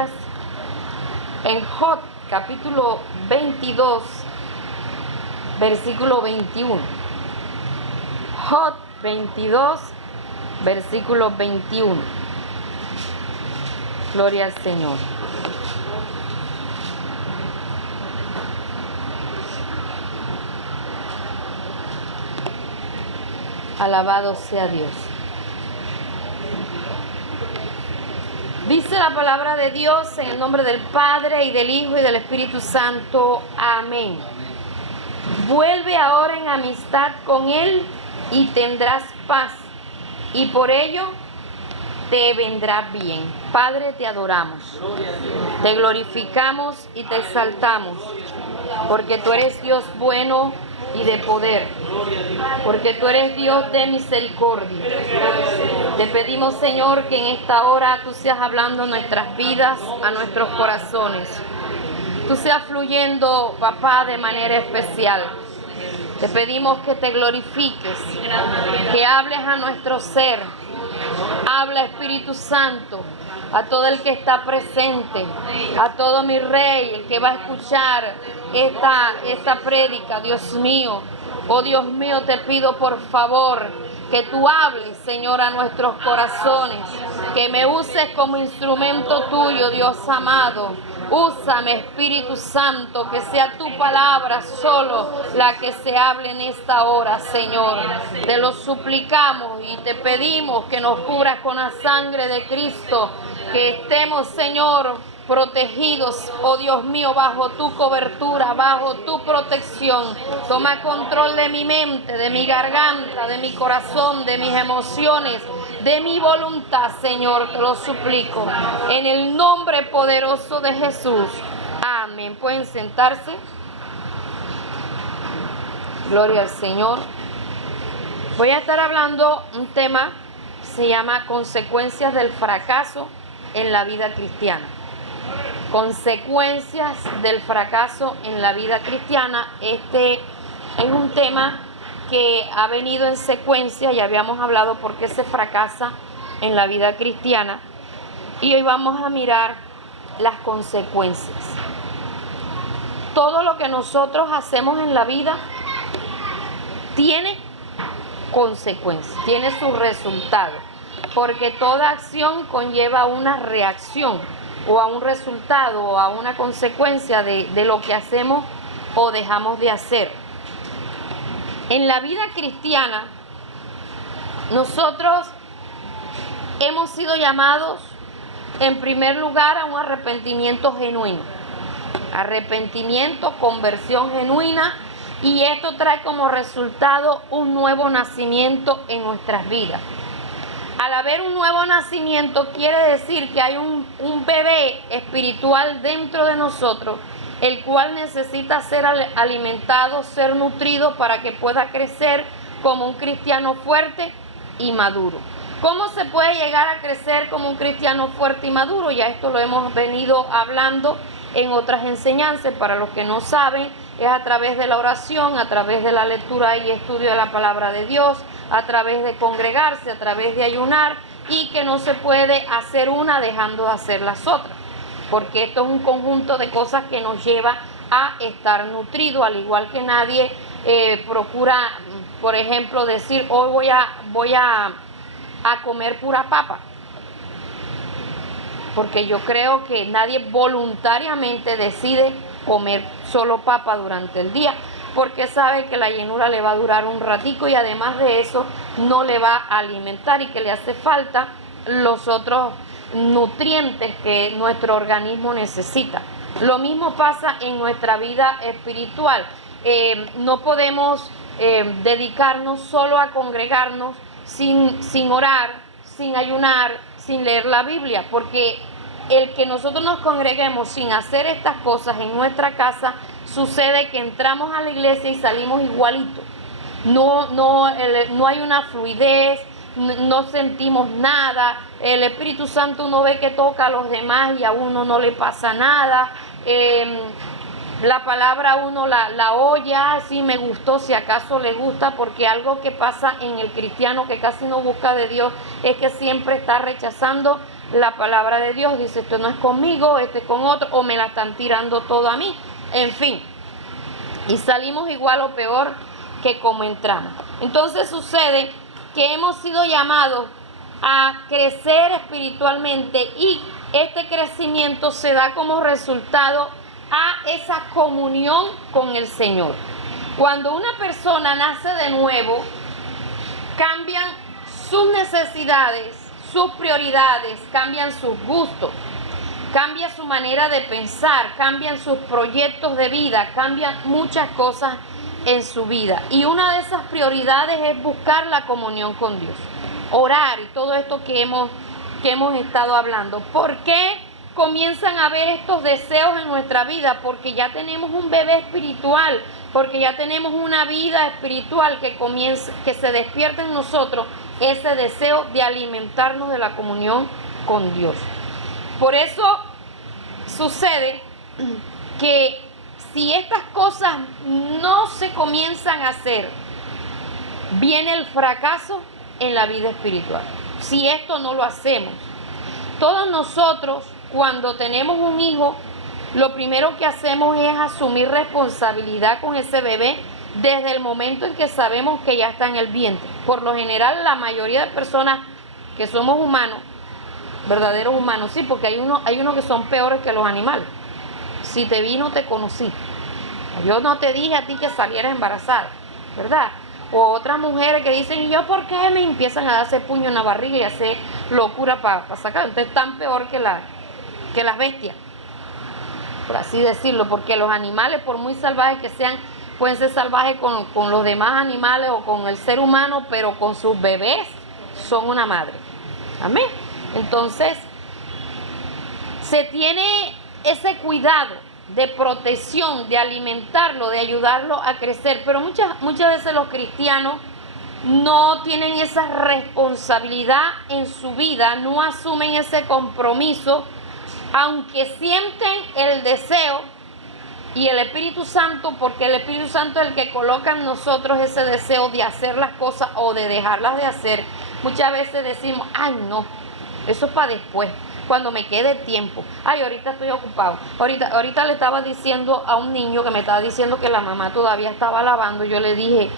Biblias en Job, capítulo 22, versículo 21. Job 22, versículo 21. Gloria al Señor. Alabado sea Dios. Dice la palabra de Dios en el nombre del Padre y del Hijo y del Espíritu Santo. Amén. Vuelve ahora en amistad con Él y tendrás paz, y por ello te vendrá bien. Padre, te adoramos, te glorificamos y te exaltamos, porque tú eres Dios bueno y de poder, porque tú eres Dios de misericordia. Te pedimos, Señor, que en esta hora tú seas hablando a nuestras vidas, a nuestros corazones. Tú seas fluyendo, papá, de manera especial. Te pedimos que te glorifiques, que hables a nuestro ser. Habla, Espíritu Santo, a todo el que está presente, a todo mi Rey, el que va a escuchar esta prédica, Dios mío. Oh Dios mío, te pido por favor que tú hables, Señor, a nuestros corazones, que me uses como instrumento tuyo, Dios amado. Úsame, Espíritu Santo, que sea tu palabra solo la que se hable en esta hora, Señor. Te lo suplicamos y te pedimos que nos cubras con la sangre de Cristo, que estemos, Señor, protegidos, oh Dios mío, bajo tu cobertura, bajo tu protección. Toma control de mi mente, de mi garganta, de mi corazón, de mis emociones, de mi voluntad, Señor, te lo suplico, en el nombre poderoso de Jesús. Amén. Pueden sentarse. Gloria al Señor. Voy a estar hablando un tema, se llama consecuencias del fracaso en la vida cristiana. Consecuencias del fracaso en la vida cristiana. Este es un tema que ha venido en secuencia, ya habíamos hablado por qué se fracasa en la vida cristiana, y hoy vamos a mirar las consecuencias. Todo lo que nosotros hacemos en la vida tiene consecuencias, tiene su resultado, porque toda acción conlleva una reacción, o a un resultado, o a una consecuencia de lo que hacemos o dejamos de hacer. En la vida cristiana, nosotros hemos sido llamados, en primer lugar, a un arrepentimiento genuino. Arrepentimiento, conversión genuina, y esto trae como resultado un nuevo nacimiento en nuestras vidas. Al haber un nuevo nacimiento, quiere decir que hay un bebé espiritual dentro de nosotros, el cual necesita ser alimentado, ser nutrido para que pueda crecer como un cristiano fuerte y maduro. ¿Cómo se puede llegar a crecer como un cristiano fuerte y maduro? Ya esto lo hemos venido hablando en otras enseñanzas. Para los que no saben, es a través de la oración, a través de la lectura y estudio de la palabra de Dios, a través de congregarse, a través de ayunar, y que no se puede hacer una dejando de hacer las otras, porque esto es un conjunto de cosas que nos lleva a estar nutrido, al igual que nadie procura, por ejemplo, decir hoy voy a comer pura papa, porque yo creo que nadie voluntariamente decide comer solo papa durante el día, porque sabe que la llenura le va a durar un ratico y además de eso no le va a alimentar, y que le hace falta los otros nutrientes que nuestro organismo necesita. Lo mismo pasa en nuestra vida espiritual. No podemos dedicarnos solo a congregarnos sin orar, sin ayunar, sin leer la Biblia, porque el que nosotros nos congreguemos sin hacer estas cosas en nuestra casa, sucede que entramos a la iglesia y salimos igualitos. No hay una fluidez, no sentimos nada. El Espíritu Santo uno ve que toca a los demás y a uno no le pasa nada. La palabra uno la oye, sí me gustó, si acaso le gusta, porque algo que pasa en el cristiano que casi no busca de Dios es que siempre está rechazando la palabra de Dios, dice, esto no es conmigo, esto es con otro, o me la están tirando todo a mí, en fin. Y salimos igual o peor que como entramos. Entonces sucede que hemos sido llamados a crecer espiritualmente y este crecimiento se da como resultado a esa comunión con el Señor. Cuando una persona nace de nuevo, cambian sus necesidades, sus prioridades, cambian sus gustos, cambia su manera de pensar, cambian sus proyectos de vida, cambian muchas cosas en su vida. Y una de esas prioridades es buscar la comunión con Dios, orar y todo esto que hemos estado hablando. ¿Por qué comienzan a haber estos deseos en nuestra vida? Porque ya tenemos un bebé espiritual, porque ya tenemos una vida espiritual que se despierta en nosotros ese deseo de alimentarnos de la comunión con Dios. Por eso sucede que si estas cosas no se comienzan a hacer, viene el fracaso en la vida espiritual. Si esto no lo hacemos, todos nosotros cuando tenemos un hijo, lo primero que hacemos es asumir responsabilidad con ese bebé desde el momento en que sabemos que ya está en el vientre. Por lo general, la mayoría de personas que somos humanos, verdaderos humanos, sí, porque hay unos que son peores que los animales. Si te vi, no te conocí. Yo no te dije a ti que salieras embarazada, ¿verdad? O otras mujeres que dicen, ¿y yo por qué? Me empiezan a darse puño en la barriga y hacer locura para sacar. Entonces están peor que las bestias, por así decirlo, porque los animales, por muy salvajes que sean, pueden ser salvajes con los demás animales o con el ser humano, pero con sus bebés son una madre. Amén. Entonces, se tiene ese cuidado de protección, de alimentarlo, de ayudarlo a crecer, pero muchas veces los cristianos no tienen esa responsabilidad en su vida, no asumen ese compromiso, aunque sienten el deseo y el Espíritu Santo, porque el Espíritu Santo es el que coloca en nosotros ese deseo de hacer las cosas o de dejarlas de hacer. Muchas veces decimos, ay no, eso es para después, cuando me quede tiempo. Ay, ahorita estoy ocupado. Ahorita le estaba diciendo a un niño que me estaba diciendo que la mamá todavía estaba lavando. Yo le dije,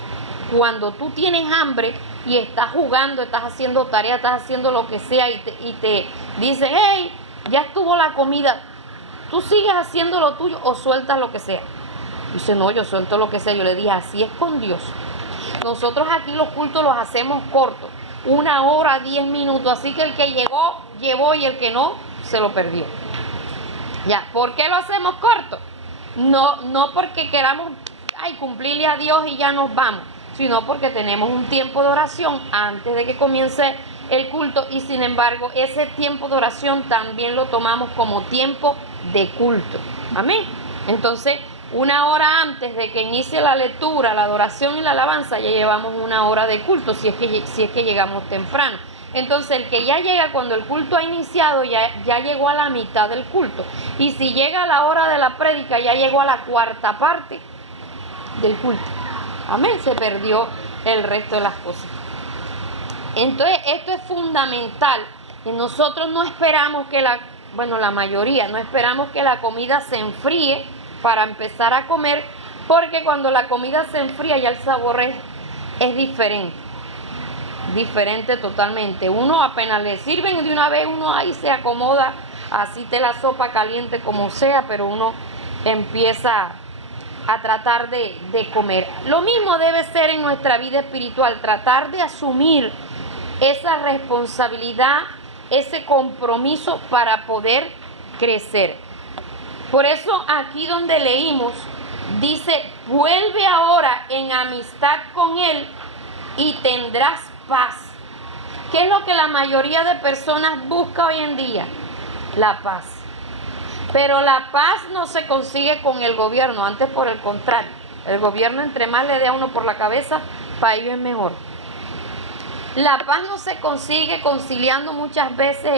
cuando tú tienes hambre y estás jugando, estás haciendo tarea, estás haciendo lo que sea y te dicen, hey, ya estuvo la comida, ¿tú sigues haciendo lo tuyo o sueltas lo que sea? Dice, no, yo suelto lo que sea. Yo le dije, así es con Dios. Nosotros aquí los cultos los hacemos cortos, 1 hora, 10 minutos, así que el que llegó, llevó, y el que no, se lo perdió. Ya, ¿por qué lo hacemos corto? No porque queramos cumplirle a Dios y ya nos vamos, sino porque tenemos un tiempo de oración antes de que comience el culto, y sin embargo ese tiempo de oración también lo tomamos como tiempo de culto. Amén. Entonces, 1 hora antes de que inicie la lectura, la adoración y la alabanza, ya llevamos 1 hora de culto, si es que llegamos temprano. Entonces, el que ya llega cuando el culto ha iniciado, ya llegó a la mitad del culto. Y si llega a la hora de la prédica, ya llegó a la 4ª parte del culto. Amén. Se perdió el resto de las cosas. Entonces, esto es fundamental. Y nosotros no esperamos que la mayoría, no esperamos que la comida se enfríe para empezar a comer, porque cuando la comida se enfría ya el sabor es diferente totalmente. Uno apenas le sirven de una vez, uno ahí se acomoda, así te la sopa caliente como sea, pero uno empieza a tratar de comer. Lo mismo debe ser en nuestra vida espiritual, tratar de asumir esa responsabilidad, ese compromiso para poder crecer. Por eso aquí donde leímos, dice, vuelve ahora en amistad con Él y tendrás paz. ¿Qué es lo que la mayoría de personas busca hoy en día? La paz. Pero la paz no se consigue con el gobierno, antes por el contrario. El gobierno, entre más le dé a uno por la cabeza, para ellos es mejor. La paz no se consigue conciliando muchas veces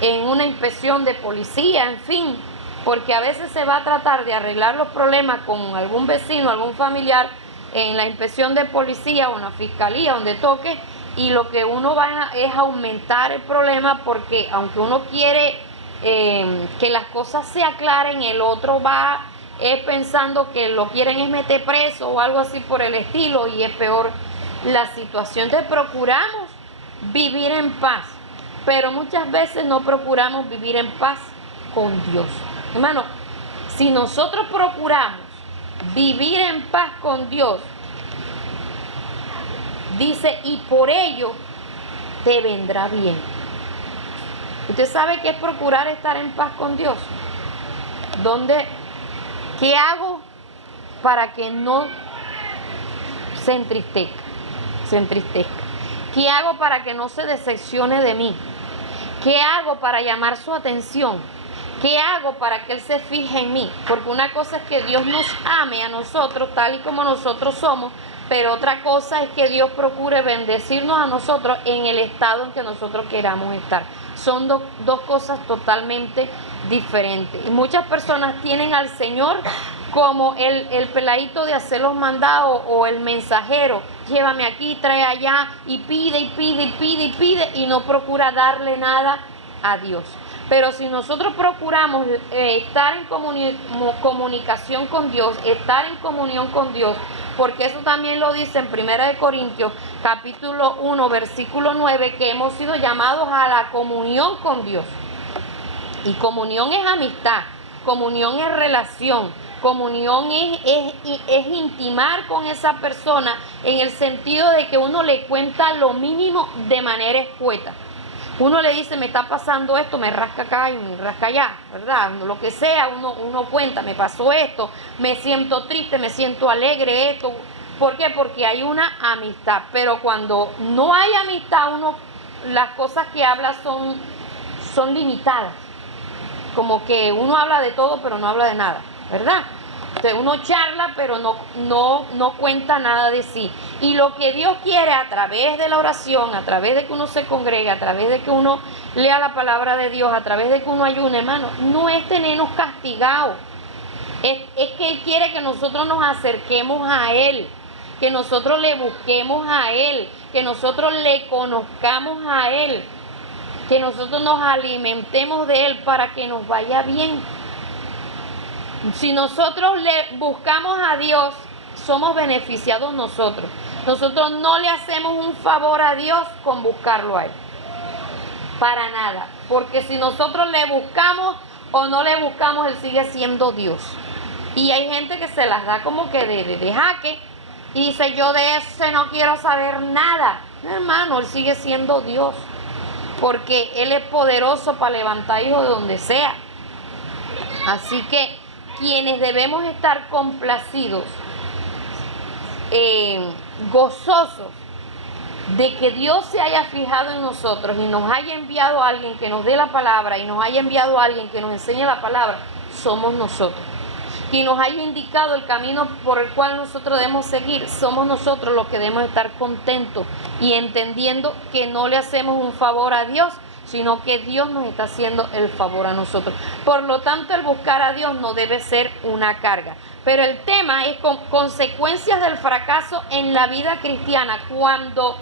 en una inspección de policía, en fin, porque a veces se va a tratar de arreglar los problemas con algún vecino, algún familiar, en la inspección de policía o en la fiscalía, donde toque, y lo que uno va es aumentar el problema, porque aunque uno quiere que las cosas se aclaren, el otro va pensando que lo quieren es meter preso o algo así por el estilo, y es peor la situación. Entonces procuramos vivir en paz, pero muchas veces no procuramos vivir en paz con Dios. Hermano, si nosotros procuramos vivir en paz con Dios, dice, y por ello te vendrá bien. ¿Usted sabe qué es procurar estar en paz con Dios? ¿Qué hago para que no se entristezca? ¿Qué hago para que no se decepcione de mí? ¿Qué hago para llamar su atención? ¿Qué hago para que Él se fije en mí? Porque una cosa es que Dios nos ame a nosotros tal y como nosotros somos, pero otra cosa es que Dios procure bendecirnos a nosotros en el estado en que nosotros queramos estar. Son dos cosas totalmente diferentes. Y muchas personas tienen al Señor como el peladito de hacer los mandados, o el mensajero, llévame aquí, trae allá, y pide, y pide, y pide, y pide, y no procura darle nada a Dios. Pero si nosotros procuramos estar en comunicación con Dios, estar en comunión con Dios, porque eso también lo dice en 1 Corintios capítulo 1 versículo 9, que hemos sido llamados a la comunión con Dios. Y comunión es amistad, comunión es relación, comunión es intimar con esa persona, en el sentido de que uno le cuenta lo mínimo de manera escueta. Uno le dice, me está pasando esto, me rasca acá y me rasca allá, ¿verdad? Lo que sea, uno cuenta, me pasó esto, me siento triste, me siento alegre, esto. ¿Por qué? Porque hay una amistad. Pero cuando no hay amistad, las cosas que habla son limitadas. Como que uno habla de todo, pero no habla de nada, ¿verdad? Entonces uno charla, pero no cuenta nada de sí. Y lo que Dios quiere a través de la oración, a través de que uno se congregue, a través de que uno lea la palabra de Dios, a través de que uno ayune, hermano, no es tenernos castigados. Es que Él quiere que nosotros nos acerquemos a Él, que nosotros le busquemos a Él, que nosotros le conozcamos a Él, que nosotros nos alimentemos de Él para que nos vaya bien. Si nosotros le buscamos a Dios, somos beneficiados nosotros. Nosotros no le hacemos un favor a Dios con buscarlo a Él. Para nada. Porque si nosotros le buscamos o no le buscamos, Él sigue siendo Dios. Y hay gente que se las da como que de jaque y dice, yo de ese no quiero saber nada. Hermano, Él sigue siendo Dios. Porque Él es poderoso para levantar hijos de donde sea. Así que quienes debemos estar complacidos, gozosos de que Dios se haya fijado en nosotros y nos haya enviado a alguien que nos dé la palabra, y nos haya enviado a alguien que nos enseñe la palabra, somos nosotros. Quien nos haya indicado el camino por el cual nosotros debemos seguir, somos nosotros los que debemos estar contentos y entendiendo que no le hacemos un favor a Dios, sino que Dios nos está haciendo el favor a nosotros. Por lo tanto, el buscar a Dios no debe ser una carga. Pero el tema es con consecuencias del fracaso en la vida cristiana. Cuando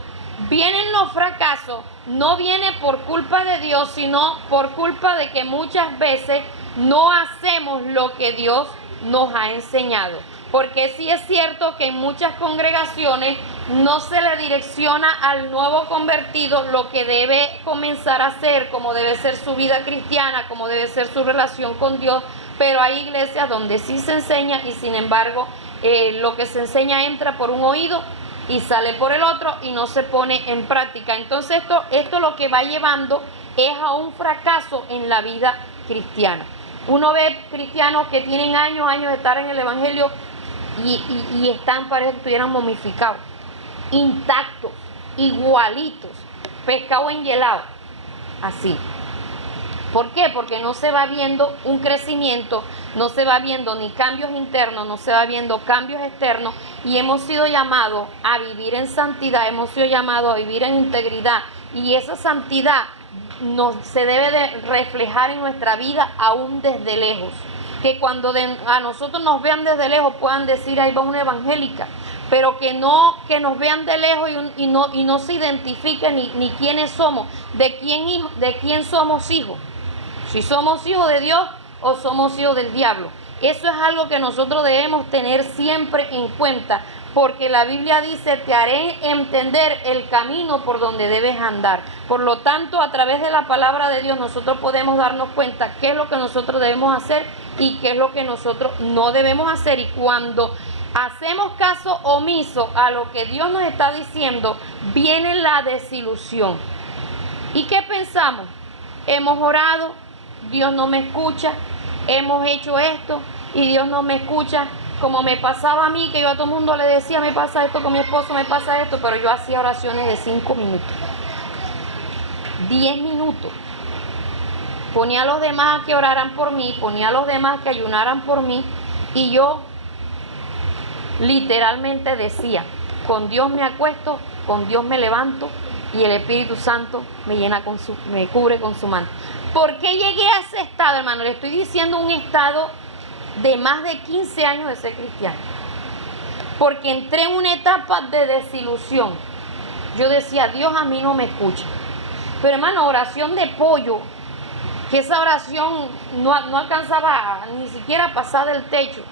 vienen los fracasos, no viene por culpa de Dios, sino por culpa de que muchas veces no hacemos lo que Dios nos ha enseñado. Porque sí es cierto que en muchas congregaciones no se le direcciona al nuevo convertido lo que debe comenzar a hacer, como debe ser su vida cristiana, como debe ser su relación con Dios, pero hay iglesias donde sí se enseña y sin embargo lo que se enseña entra por un oído y sale por el otro y no se pone en práctica. Entonces esto lo que va llevando es a un fracaso en la vida cristiana. Uno ve cristianos que tienen años de estar en el evangelio y están, parece que estuvieran momificados, intactos, igualitos, pescado enhielado, así. ¿Por qué? Porque no se va viendo un crecimiento, no se va viendo ni cambios internos, no se va viendo cambios externos, y hemos sido llamados a vivir en santidad, hemos sido llamados a vivir en integridad, y esa santidad se debe de reflejar en nuestra vida aún desde lejos. Que cuando a nosotros nos vean desde lejos puedan decir, ahí va una evangélica. pero que nos vean de lejos y no se identifiquen ni quiénes somos, de quién somos hijos. Si somos hijos de Dios o somos hijos del diablo. Eso es algo que nosotros debemos tener siempre en cuenta, porque la Biblia dice, te haré entender el camino por donde debes andar. Por lo tanto, a través de la palabra de Dios, nosotros podemos darnos cuenta qué es lo que nosotros debemos hacer y qué es lo que nosotros no debemos hacer. Y cuando hacemos caso omiso a lo que Dios nos está diciendo, viene la desilusión. ¿Y qué pensamos? Hemos orado, Dios no me escucha, hemos hecho esto y Dios no me escucha, como me pasaba a mí, que yo a todo el mundo le decía, me pasa esto con mi esposo, me pasa esto, pero yo hacía oraciones de 5 minutos, 10 minutos. Ponía a los demás a que oraran por mí, ponía a los demás que ayunaran por mí, y yo literalmente decía, con Dios me acuesto, con Dios me levanto, y el Espíritu Santo me cubre con su manto. ¿Por qué llegué a ese estado, hermano? Le estoy diciendo un estado de más de 15 años de ser cristiano. Porque entré en una etapa de desilusión. Yo decía, Dios a mí no me escucha. Pero hermano, oración de pollo, que esa oración no alcanzaba ni siquiera a pasar del techo.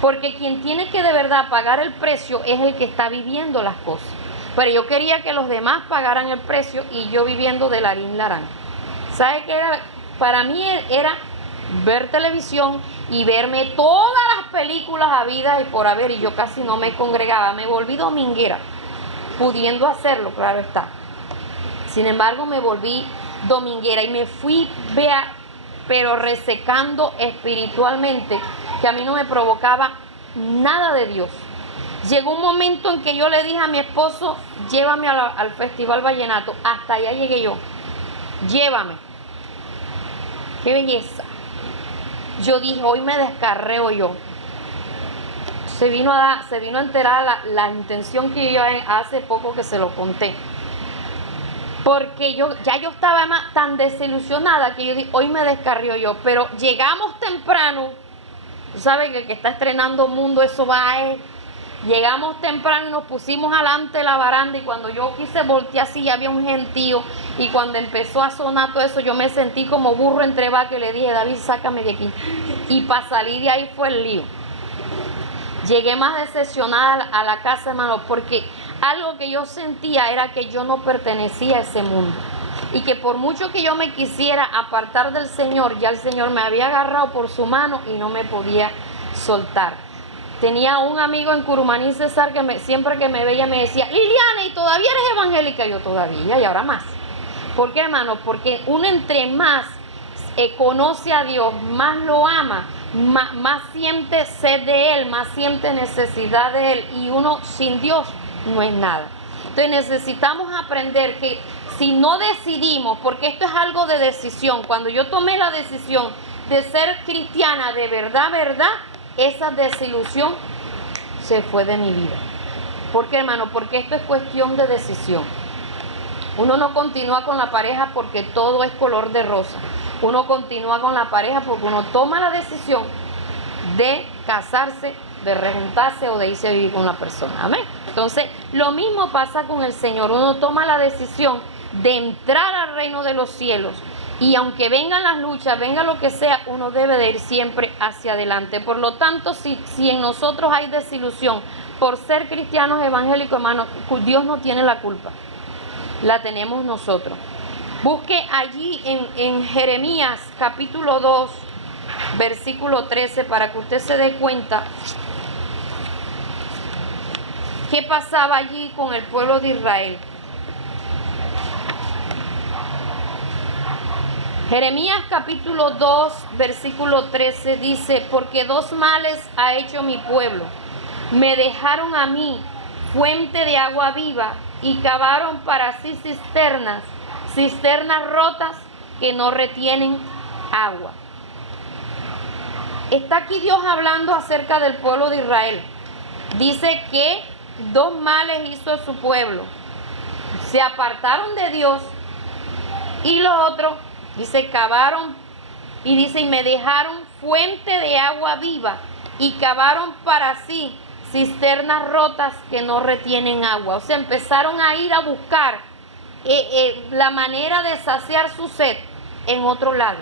Porque quien tiene que de verdad pagar el precio es el que está viviendo las cosas. Pero yo quería que los demás pagaran el precio y yo viviendo de larín larán. ¿Sabe qué era? Para mí era ver televisión y verme todas las películas habidas y por haber, y yo casi no me congregaba, me volví dominguera, pudiendo hacerlo, claro está. Sin embargo, me volví dominguera y me fui, pero resecando espiritualmente, que a mí no me provocaba nada de Dios. Llegó un momento en que yo le dije a mi esposo, llévame al Festival Vallenato. Hasta allá llegué yo. Llévame. ¡Qué belleza! Yo dije, hoy me descarreo yo. Se vino a enterar la intención que yo hace poco que se lo conté. Porque yo estaba tan desilusionada que yo dije, hoy me descarrió yo. Pero llegamos temprano. Tú sabes que el que está estrenando mundo, eso va a... Llegamos temprano y nos pusimos alante de la baranda, y cuando yo quise voltear así había un gentío, y cuando empezó a sonar todo eso yo me sentí como burro entre vacas y le dije, David, sácame de aquí. Y para salir de ahí fue el lío. Llegué más decepcionada a la casa, hermano, porque algo que yo sentía era que yo no pertenecía a ese mundo, y que por mucho que yo me quisiera apartar del Señor, ya el Señor me había agarrado por su mano y no me podía soltar. Tenía un amigo en Curumaní, César, que siempre que me veía me decía, Liliana, ¿y todavía eres evangélica? Yo todavía, y ahora más. ¿Por qué, hermano? Porque uno entre más conoce a Dios, más lo ama, más siente sed de Él, más siente necesidad de Él, y uno sin Dios no es nada. Entonces necesitamos aprender que si no decidimos, porque esto es algo de decisión, cuando yo tomé la decisión de ser cristiana de verdad, esa desilusión se fue de mi vida. ¿Por qué, hermano? Porque esto es cuestión de decisión. Uno no continúa con la pareja porque todo es color de rosa. Uno continúa con la pareja porque uno toma la decisión de casarse, de rejuntarse o de irse a vivir con una persona. Amén. Entonces, lo mismo pasa con el Señor. Uno toma la decisión de entrar al reino de los cielos. Y aunque vengan las luchas, venga lo que sea, uno debe de ir siempre hacia adelante. Por lo tanto, si en nosotros hay desilusión por ser cristianos evangélicos, hermano, Dios no tiene la culpa. La tenemos nosotros. Busque allí en Jeremías capítulo 2, versículo 13, para que usted se dé cuenta qué pasaba allí con el pueblo de Israel. Jeremías capítulo 2, versículo 13 dice, porque 2 males ha hecho mi pueblo. Me dejaron a mí fuente de agua viva y cavaron para sí cisternas rotas que no retienen agua. Está aquí Dios hablando acerca del pueblo de Israel. Dice que 2 males hizo a su pueblo. Se apartaron de Dios, y lo otro, dice, cavaron, y dice, y me dejaron fuente de agua viva, y cavaron para sí cisternas rotas que no retienen agua. O sea, empezaron a ir a buscar la manera de saciar su sed en otro lado.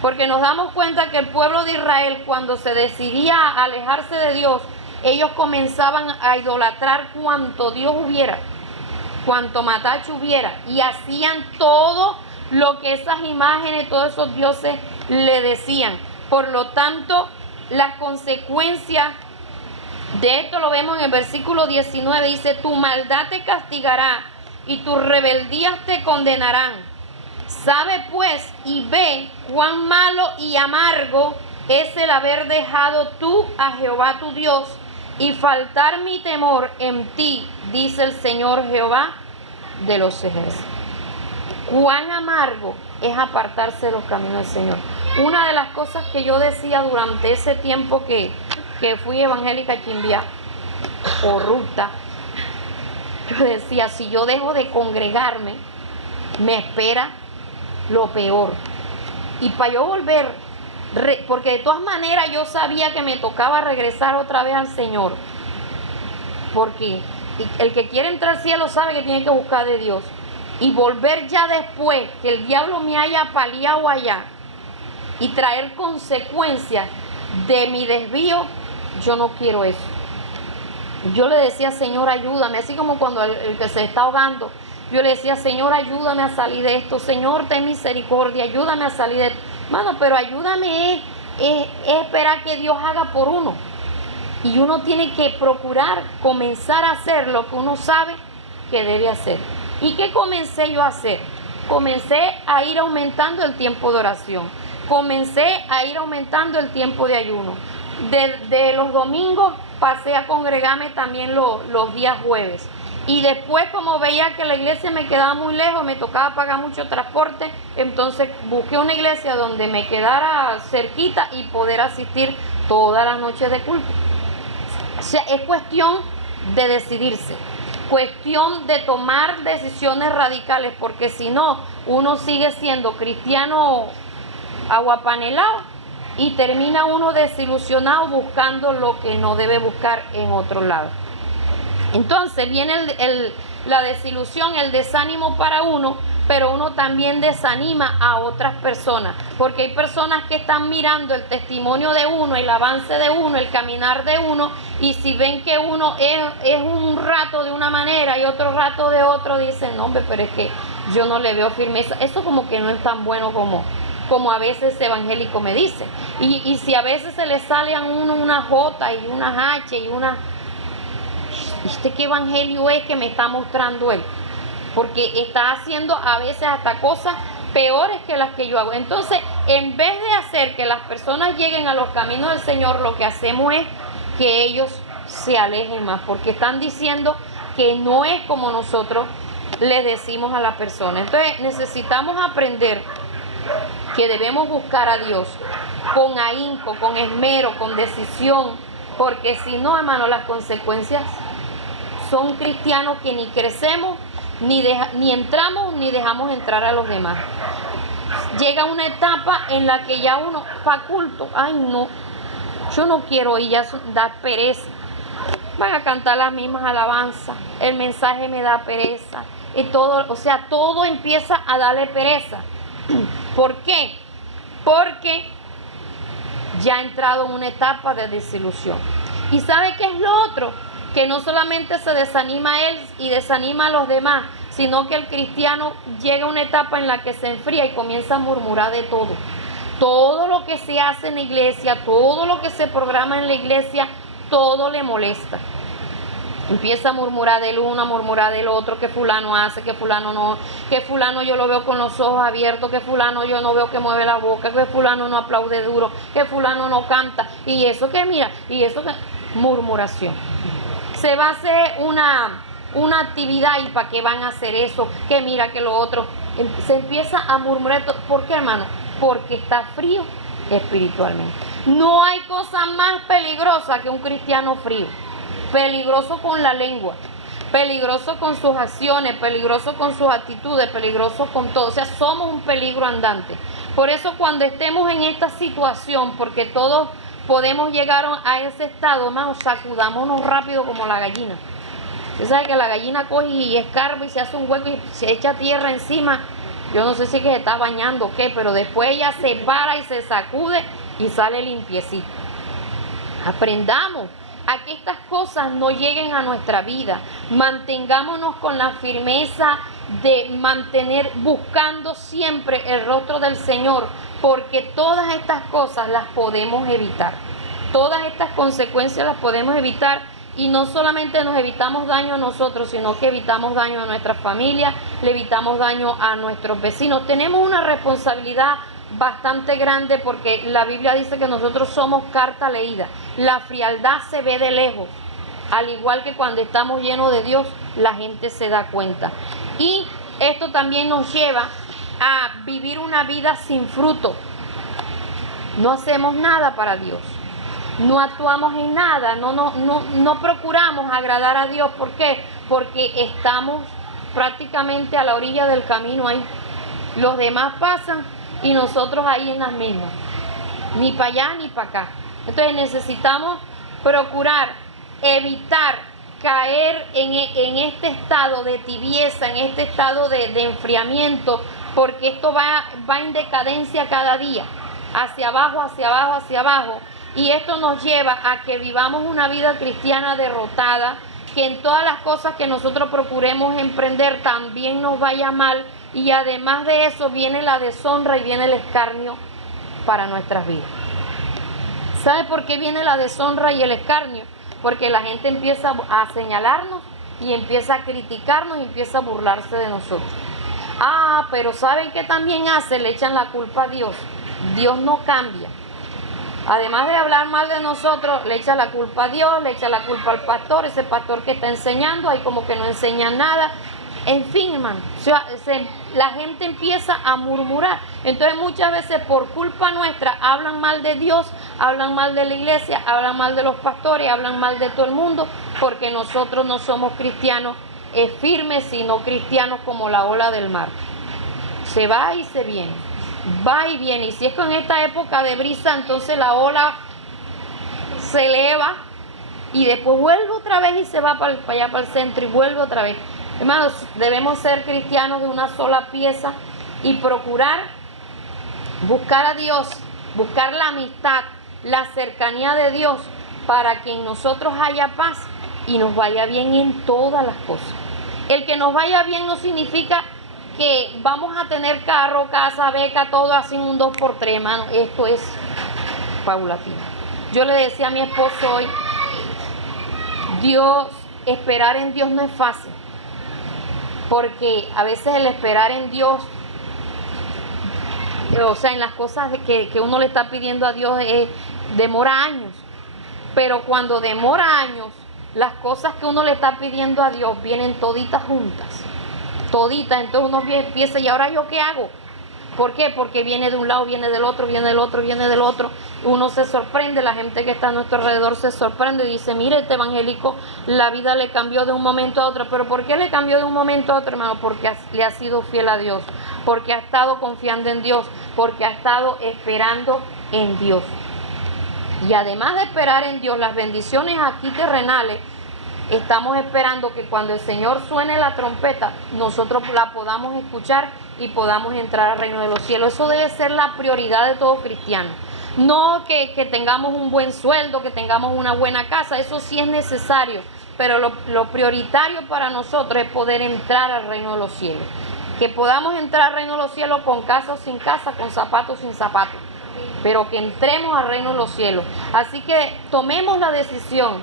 Porque nos damos cuenta que el pueblo de Israel, cuando se decidía a alejarse de Dios, ellos comenzaban a idolatrar cuanto Dios hubiera, cuanto matacho hubiera, y hacían todo lo que esas imágenes, todos esos dioses le decían. Por lo tanto, las consecuencias de esto lo vemos en el versículo 19, dice: tu maldad te castigará y tus rebeldías te condenarán. Sabe pues y ve cuán malo y amargo es el haber dejado tú a Jehová tu Dios y faltar mi temor en ti, dice el Señor Jehová de los ejércitos. Cuán amargo es apartarse de los caminos del Señor. Una de las cosas que yo decía durante ese tiempo que fui evangélica Chimbiá o ruta, yo decía, si yo dejo de congregarme, me espera lo peor. Y para yo volver, porque de todas maneras yo sabía que me tocaba regresar otra vez al Señor, porque el que quiere entrar al cielo sabe que tiene que buscar de Dios, y volver ya después que el diablo me haya paliado allá y traer consecuencias de mi desvío, yo no quiero eso. Yo le decía, Señor, ayúdame, así como cuando el que se está ahogando, yo le decía, Señor, ayúdame a salir de esto, Señor, ten misericordia, ayúdame a salir de esto. Mano, pero ayúdame es esperar que Dios haga por uno. Y uno tiene que procurar comenzar a hacer lo que uno sabe que debe hacer. ¿Y qué comencé yo a hacer? Comencé a ir aumentando el tiempo de oración. Comencé a ir aumentando el tiempo de ayuno. De los domingos pasé a congregarme también los días jueves. Y después, como veía que la iglesia me quedaba muy lejos, me tocaba pagar mucho transporte, entonces busqué una iglesia donde me quedara cerquita y poder asistir todas las noches de culto. O sea, es cuestión de decidirse, cuestión de tomar decisiones radicales, porque si no, uno sigue siendo cristiano aguapanelado y termina uno desilusionado buscando lo que no debe buscar en otro lado. Entonces viene la desilusión, el desánimo para uno, pero uno también desanima a otras personas, porque hay personas que están mirando el testimonio de uno, el avance de uno, el caminar de uno, y si ven que uno es un rato de una manera y otro rato de otro, dicen, no, hombre, pero es que yo no le veo firmeza. Eso como que no es tan bueno como a veces ese evangélico me dice. Y si a veces se le sale a uno una J y una H y una... ¿Viste qué evangelio es que me está mostrando él? Porque está haciendo a veces hasta cosas peores que las que yo hago. Entonces, en vez de hacer que las personas lleguen a los caminos del Señor, lo que hacemos es que ellos se alejen más, porque están diciendo que no es como nosotros les decimos a la persona. Entonces, necesitamos aprender que debemos buscar a Dios con ahínco, con esmero, con decisión, porque si no, hermano, las consecuencias son cristianos que ni crecemos, ni entramos, ni dejamos entrar a los demás. Llega una etapa en la que ya uno, para culto, ay no, yo no quiero ir, ya da pereza. Van a cantar las mismas alabanzas, el mensaje me da pereza, y todo, o sea, todo empieza a darle pereza. ¿Por qué? Porque ya ha entrado en una etapa de desilusión. ¿Y sabe qué es lo otro? Que no solamente se desanima a él y desanima a los demás, sino que el cristiano llega a una etapa en la que se enfría y comienza a murmurar de todo. Todo lo que se hace en la iglesia, todo lo que se programa en la iglesia, todo le molesta. Empieza a murmurar del uno, a murmurar del otro, que fulano hace, que fulano no, que fulano yo lo veo con los ojos abiertos, que fulano yo no veo que mueve la boca, que fulano no aplaude duro, que fulano no canta, y eso que mira, y eso que... Murmuración. Se va a hacer una actividad y para qué van a hacer eso, que mira que lo otro. Se empieza a murmurar. ¿Por qué, hermano? Porque está frío espiritualmente. No hay cosa más peligrosa que un cristiano frío. Peligroso con la lengua, peligroso con sus acciones, peligroso con sus actitudes, peligroso con todo. O sea, somos un peligro andante. Por eso cuando estemos en esta situación, porque todos podemos llegar a ese estado, hermano, sacudámonos rápido como la gallina. Usted sabe que la gallina coge y escarba y se hace un hueco y se echa tierra encima. Yo no sé si es que se está bañando o qué, pero después ella se para y se sacude y sale limpiecita. Aprendamos a que estas cosas no lleguen a nuestra vida. Mantengámonos con la firmeza de mantener buscando siempre el rostro del Señor, porque todas estas cosas las podemos evitar. Todas estas consecuencias las podemos evitar, y no solamente nos evitamos daño a nosotros, sino que evitamos daño a nuestra familia, le evitamos daño a nuestros vecinos. Tenemos una responsabilidad bastante grande, porque la Biblia dice que nosotros somos carta leída. La frialdad se ve de lejos, al igual que cuando estamos llenos de Dios, la gente se da cuenta. Y esto también nos lleva a vivir una vida sin fruto. No hacemos nada para Dios, no actuamos en nada, no procuramos agradar a Dios. ¿Por qué? Porque estamos prácticamente a la orilla del camino ahí. Los demás pasan y nosotros ahí en las mismas, ni para allá ni para acá. Entonces necesitamos procurar evitar caer en este estado de tibieza, en este estado de enfriamiento, porque esto va en decadencia cada día, hacia abajo, hacia abajo, hacia abajo. Y esto nos lleva a que vivamos una vida cristiana derrotada, que en todas las cosas que nosotros procuremos emprender también nos vaya mal, y además de eso viene la deshonra y viene el escarnio para nuestras vidas. ¿Sabe por qué viene la deshonra y el escarnio? Porque la gente empieza a señalarnos y empieza a criticarnos y empieza a burlarse de nosotros. Pero ¿saben qué también hace? Le echan la culpa a Dios. Dios no cambia. Además de hablar mal de nosotros, le echa la culpa a Dios, le echa la culpa al pastor, ese pastor que está enseñando, ahí como que no enseña nada. En fin, hermano, la gente empieza a murmurar. Entonces muchas veces por culpa nuestra hablan mal de Dios, hablan mal de la iglesia, hablan mal de los pastores, hablan mal de todo el mundo, porque nosotros no somos cristianos firmes, sino cristianos como la ola del mar. Se va y se viene, va y viene. Y si es con esta época de brisa, entonces la ola se eleva y después vuelve otra vez y se va para allá, para el centro, y vuelve otra vez. Hermanos, debemos ser cristianos de una sola pieza y procurar buscar a Dios, buscar la amistad, la cercanía de Dios, para que en nosotros haya paz y nos vaya bien en todas las cosas. El que nos vaya bien no significa que vamos a tener carro, casa, beca, todo así en un 2x3, hermano. Esto es paulatino. Yo le decía a mi esposo hoy, esperar en Dios no es fácil. Porque a veces el esperar en Dios, o sea, en las cosas que uno le está pidiendo a Dios, demora años. Pero cuando demora años, las cosas que uno le está pidiendo a Dios vienen toditas juntas. Toditas. Entonces uno empieza, ¿y ahora yo qué hago? ¿Por qué? Porque viene de un lado, viene del otro, viene del otro, viene del otro. Uno se sorprende, la gente que está a nuestro alrededor se sorprende y dice, mire, este evangélico, la vida le cambió de un momento a otro. ¿Pero por qué le cambió de un momento a otro, hermano? Porque le ha sido fiel a Dios, porque ha estado confiando en Dios, porque ha estado esperando en Dios. Y además de esperar en Dios, las bendiciones aquí terrenales, estamos esperando que cuando el Señor suene la trompeta, nosotros la podamos escuchar y podamos entrar al reino de los cielos. Eso debe ser la prioridad de todo cristiano. No que tengamos un buen sueldo, que tengamos una buena casa, eso sí es necesario, pero lo prioritario para nosotros es poder entrar al reino de los cielos. Que podamos entrar al reino de los cielos con casa o sin casa, con zapatos o sin zapatos, pero que entremos al reino de los cielos. Así que tomemos la decisión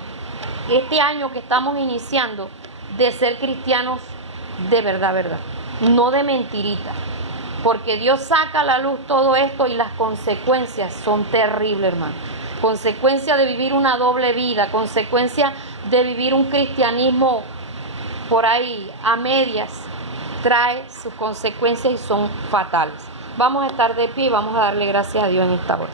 este año que estamos iniciando de ser cristianos de verdad, no de mentirita, porque Dios saca a la luz todo esto y las consecuencias son terribles, hermano. Consecuencia de vivir una doble vida, consecuencia de vivir un cristianismo por ahí a medias, trae sus consecuencias y son fatales. Vamos a estar de pie y vamos a darle gracias a Dios en esta hora.